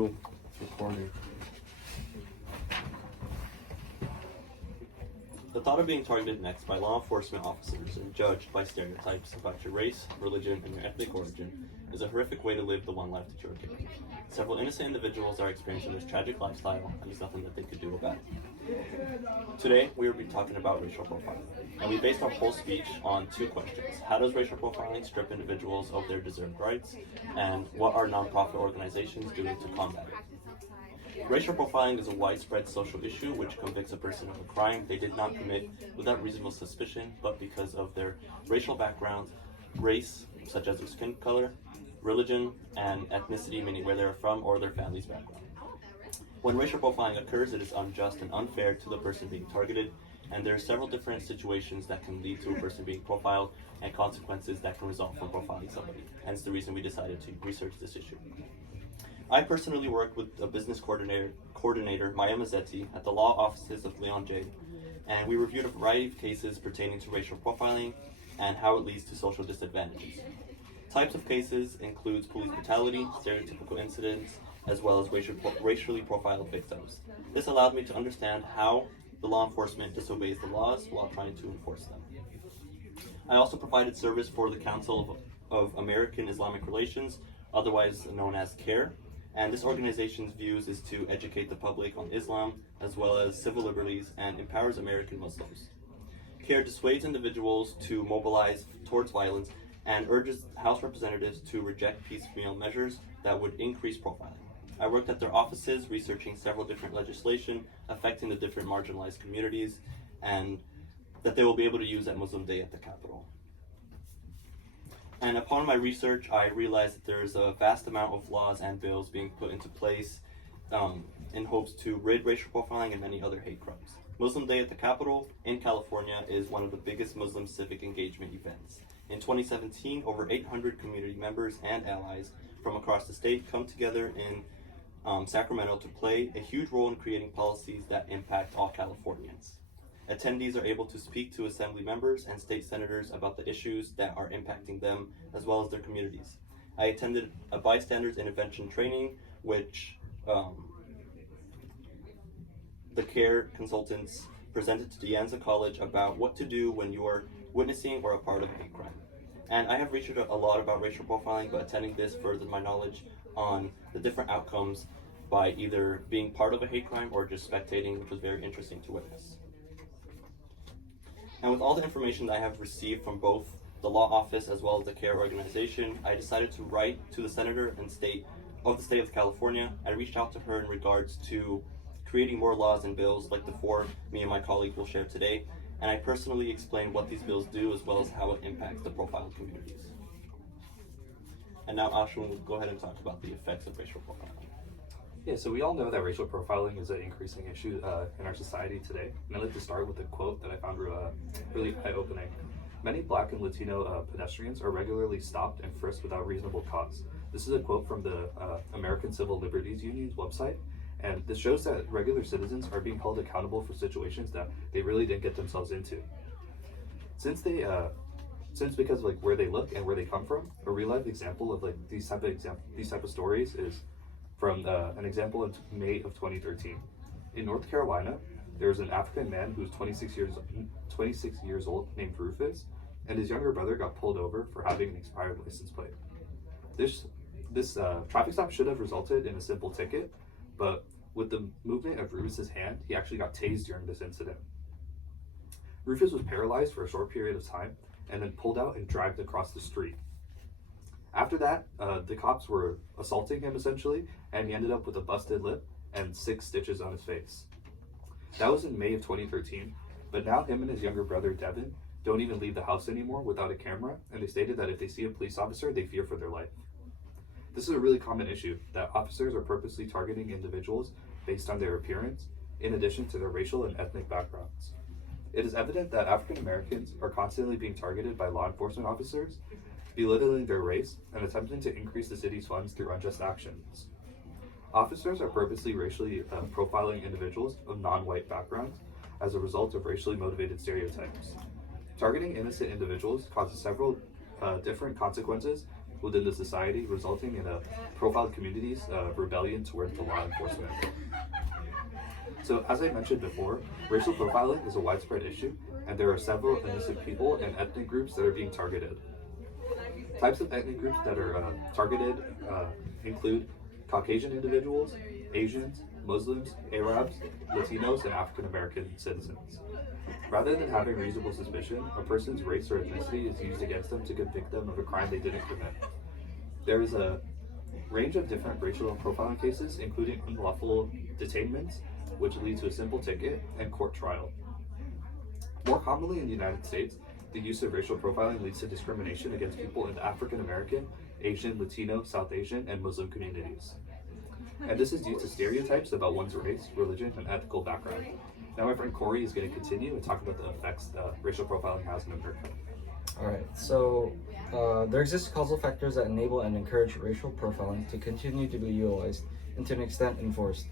Boom. Recording. The thought of being targeted next by law enforcement officers and judged by stereotypes about your race, religion, and your ethnic origin is a horrific way to live the one life that you're given. Several innocent individuals are experiencing this tragic lifestyle, and there's nothing that they could do about it. Today, we will be talking about racial profiling, and we based our whole speech on two questions. How does racial profiling strip individuals of their deserved rights, and what are nonprofit organizations doing to combat it? Racial profiling is a widespread social issue which convicts a person of a crime they did not commit without reasonable suspicion, but because of their racial background, race, such as their skin color, religion, and ethnicity, meaning where they're from or their family's background. When racial profiling occurs, it is unjust and unfair to the person being targeted, and there are several different situations that can lead to a person being profiled and consequences that can result from profiling somebody. Hence the reason we decided to research this issue. I personally worked with a business coordinator, Maya Mazzetti, at the law offices of Leon J., and we reviewed a variety of cases pertaining to racial profiling and how it leads to social disadvantages. Types of cases includes police brutality, stereotypical incidents, as well as racially profiled victims. This allowed me to understand how the law enforcement disobeys the laws while trying to enforce them. I also provided service for the Council of American Islamic Relations, otherwise known as CARE, and this organization's views is to educate the public on Islam, as well as civil liberties, and empowers American Muslims. CARE dissuades individuals to mobilize towards violence and urges House representatives to reject piecemeal measures that would increase profiling. I worked at their offices researching several different legislation affecting the different marginalized communities and that they will be able to use at Muslim Day at the Capitol. And upon my research, I realized that there is a vast amount of laws and bills being put into place in hopes to rid racial profiling and many other hate crimes. Muslim Day at the Capitol in California is one of the biggest Muslim civic engagement events. In 2017, over 800 community members and allies from across the state come together in Sacramento to play a huge role in creating policies that impact all Californians. Attendees are able to speak to assembly members and state senators about the issues that are impacting them as well as their communities. I attended a bystanders intervention training, which the CARE consultants presented to De Anza College about what to do when you are witnessing or a part of a hate crime. And I have researched a lot about racial profiling, but attending this furthered my knowledge on the different outcomes by either being part of a hate crime or just spectating, which was very interesting to witness. And with all the information that I have received from both the law office as well as the CARE organization, I decided to write to the senator and state of California. I reached out to her in regards to creating more laws and bills like the four me and my colleague will share today, and I personally explained what these bills do as well as how it impacts the profiled communities. And now Ashwin will go ahead and talk about the effects of racial profiling. Yeah, so we all know that racial profiling is an increasing issue in our society today. And I'd like to start with a quote that I found really eye-opening. Many Black and Latino pedestrians are regularly stopped and frisked without reasonable cause. This is a quote from the American Civil Liberties Union's website. And this shows that regular citizens are being held accountable for situations that they really didn't get themselves into. Since because of where they look and where they come from, a real life example of these type of stories is from an example in May of 2013. In North Carolina, there was an African man who was 26 years old named Rufus, and his younger brother got pulled over for having an expired license plate. This traffic stop should have resulted in a simple ticket, but with the movement of Rufus's hand, he actually got tased during this incident. Rufus was paralyzed for a short period of time and then pulled out and dragged across the street. After that, the cops were assaulting him essentially, and he ended up with a busted lip and 6 stitches on his face. That was in May of 2013, but now him and his younger brother Devin don't even leave the house anymore without a camera, and they stated that if they see a police officer, they fear for their life. This is a really common issue, that officers are purposely targeting individuals based on their appearance, in addition to their racial and ethnic backgrounds. It is evident that African Americans are constantly being targeted by law enforcement officers, belittling their race and attempting to increase the city's funds through unjust actions. Officers are purposely racially profiling individuals of non-white backgrounds as a result of racially motivated stereotypes. Targeting innocent individuals causes several different consequences within the society, resulting in a profiled community's rebellion towards the law enforcement. So, as I mentioned before, racial profiling is a widespread issue, and there are several innocent people and ethnic groups that are being targeted. Types of ethnic groups that are targeted include Caucasian individuals, Asians, Muslims, Arabs, Latinos, and African American citizens. Rather than having reasonable suspicion, a person's race or ethnicity is used against them to convict them of a crime they didn't commit. There is a range of different racial profiling cases, including unlawful detainments, which lead to a simple ticket and court trial. More commonly in the United States, the use of racial profiling leads to discrimination against people in the African American, Asian, Latino, South Asian, and Muslim communities. And this is due to stereotypes about one's race, religion, and ethical background. Now my friend Corey is going to continue and talk about the effects that racial profiling has in America. Alright, so there exist causal factors that enable and encourage racial profiling to continue to be utilized and to an extent enforced.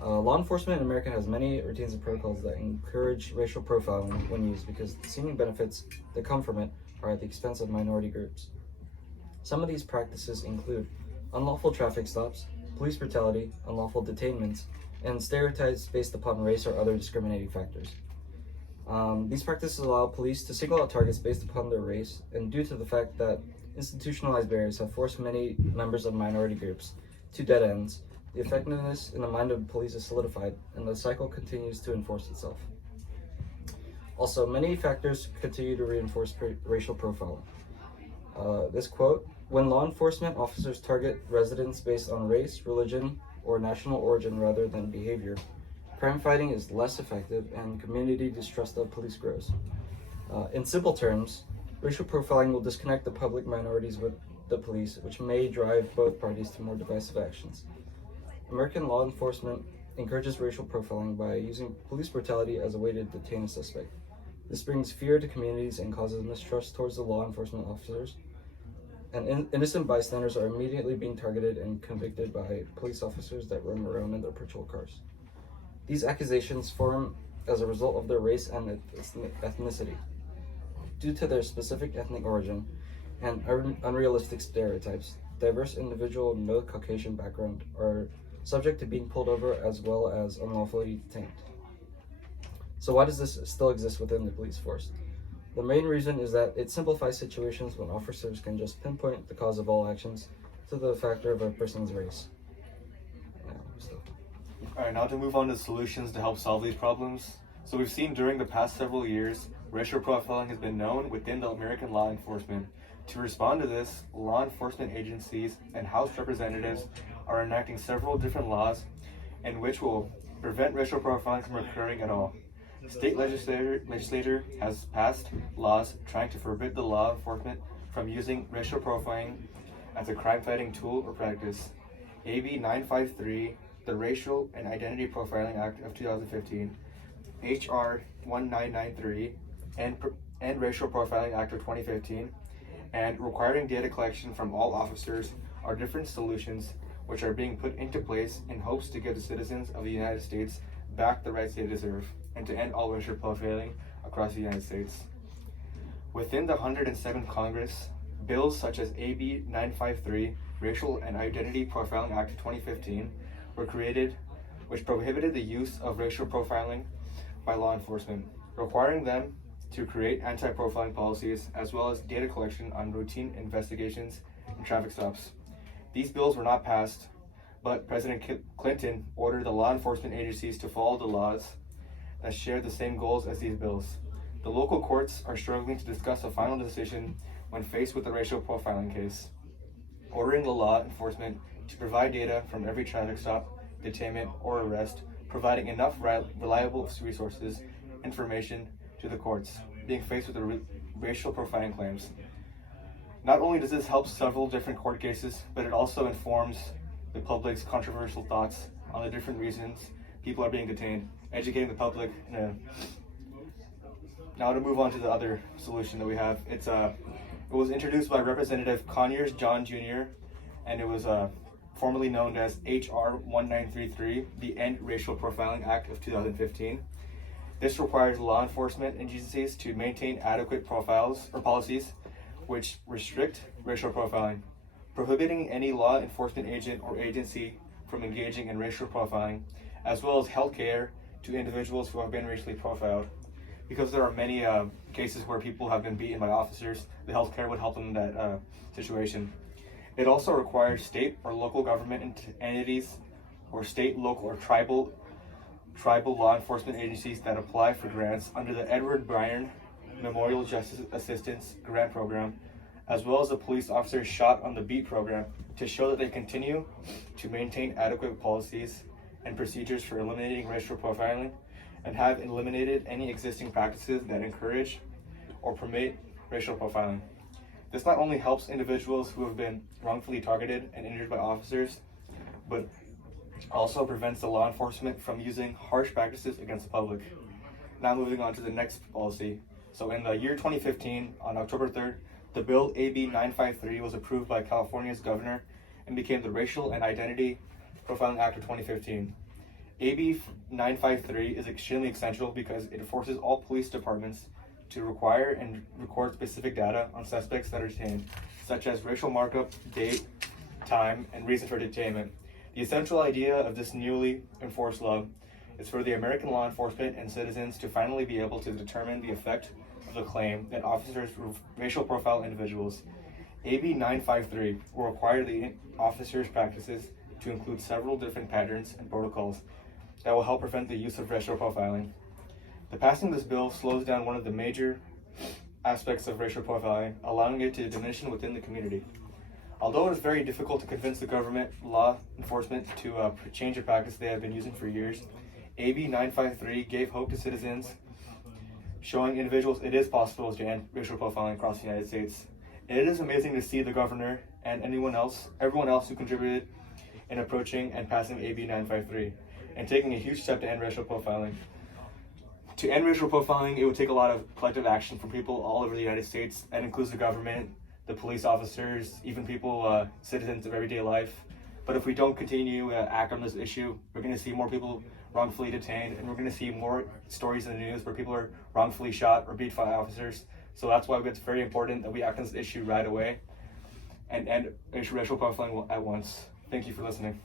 Law enforcement in America has many routines and protocols that encourage racial profiling when used because the seeming benefits that come from it are at the expense of minority groups. Some of these practices include unlawful traffic stops, police brutality, unlawful detainments, and stereotypes based upon race or other discriminating factors. These practices allow police to single out targets based upon their race, and due to the fact that institutionalized barriers have forced many members of minority groups to dead ends, the effectiveness in the mind of the police is solidified, and the cycle continues to enforce itself. Also, many factors continue to reinforce racial profiling. This quote, "When law enforcement officers target residents based on race, religion, or national origin rather than behavior, crime fighting is less effective and community distrust of police grows." In simple terms, racial profiling will disconnect the public minorities with the police, which may drive both parties to more divisive actions. American law enforcement encourages racial profiling by using police brutality as a way to detain a suspect. This brings fear to communities and causes mistrust towards the law enforcement officers. And innocent bystanders are immediately being targeted and convicted by police officers that roam around in their patrol cars. These accusations form as a result of their race and ethnicity. Due to their specific ethnic origin and unrealistic stereotypes, diverse individuals with no Caucasian background are subject to being pulled over as well as unlawfully detained. So why does this still exist within the police force? The main reason is that it simplifies situations when officers can just pinpoint the cause of all actions to the factor of a person's race. Alright, now to move on to solutions to help solve these problems. So we've seen during the past several years, racial profiling has been known within the American law enforcement. To respond to this, law enforcement agencies and House representatives are enacting several different laws in which will prevent racial profiling from occurring at all. The state legislature has passed laws trying to forbid the law enforcement from using racial profiling as a crime-fighting tool or practice. AB 953, the Racial and Identity Profiling Act of 2015, HR 1993, and Racial Profiling Act of 2015, and requiring data collection from all officers are different solutions which are being put into place in hopes to give the citizens of the United States back the rights they deserve and to end all racial profiling across the United States. Within the 107th Congress, bills such as AB 953, Racial and Identity Profiling Act of 2015, were created, which prohibited the use of racial profiling by law enforcement, requiring them to create anti-profiling policies as well as data collection on routine investigations and traffic stops. These bills were not passed, but President Clinton ordered the law enforcement agencies to follow the laws that share the same goals as these bills. The local courts are struggling to discuss a final decision when faced with a racial profiling case, ordering the law enforcement to provide data from every traffic stop, detainment, or arrest, providing enough reliable resources, information to the courts being faced with the racial profiling claims. Not only does this help several different court cases, but it also informs the public's controversial thoughts on the different reasons people are being detained, educating the public. Now to move on to the other solution that we have, it was introduced by Representative Conyers John Jr., and it was formerly known as HR 1933, the End Racial Profiling Act of 2015. This requires law enforcement agencies to maintain adequate profiles or policies which restrict racial profiling, prohibiting any law enforcement agent or agency from engaging in racial profiling, as well as healthcare to individuals who have been racially profiled. Because there are many cases where people have been beaten by officers, the healthcare would help them in that situation. It also requires state or local government entities or state, local, or tribal law enforcement agencies that apply for grants under the Edward Bryan Memorial Justice Assistance Grant Program, as well as the Police Officers Shot on the Beat program, to show that they continue to maintain adequate policies and procedures for eliminating racial profiling and have eliminated any existing practices that encourage or promote racial profiling. This not only helps individuals who have been wrongfully targeted and injured by officers, but also prevents the law enforcement from using harsh practices against the public. Now moving on to the next policy. So in the year 2015, on October 3rd, the bill AB 953 was approved by California's governor and became the Racial and Identity Profiling Act of 2015. AB 953 is extremely essential because it forces all police departments to require and record specific data on suspects that are detained, such as racial markup, date, time, and reason for detainment. The essential idea of this newly enforced law is for the American law enforcement and citizens to finally be able to determine the effect of the claim that officers racial profile individuals. AB 953 will require the officers' practices to include several different patterns and protocols that will help prevent the use of racial profiling. The passing of this bill slows down one of the major aspects of racial profiling, allowing it to diminish within the community. Although it is very difficult to convince the government law enforcement to change a practice they have been using for years, AB 953 gave hope to citizens, showing individuals it is possible to end racial profiling across the United States. And it is amazing to see the governor and everyone else who contributed in approaching and passing AB 953 and taking a huge step to end racial profiling. To end racial profiling, it would take a lot of collective action from people all over the United States. That includes the government, the police officers, even people, citizens of everyday life. But if we don't continue to act on this issue, we're going to see more people wrongfully detained, and we're going to see more stories in the news where people are wrongfully shot or beat by officers. So that's why it's very important that we act on this issue right away and end racial profiling at once. Thank you for listening.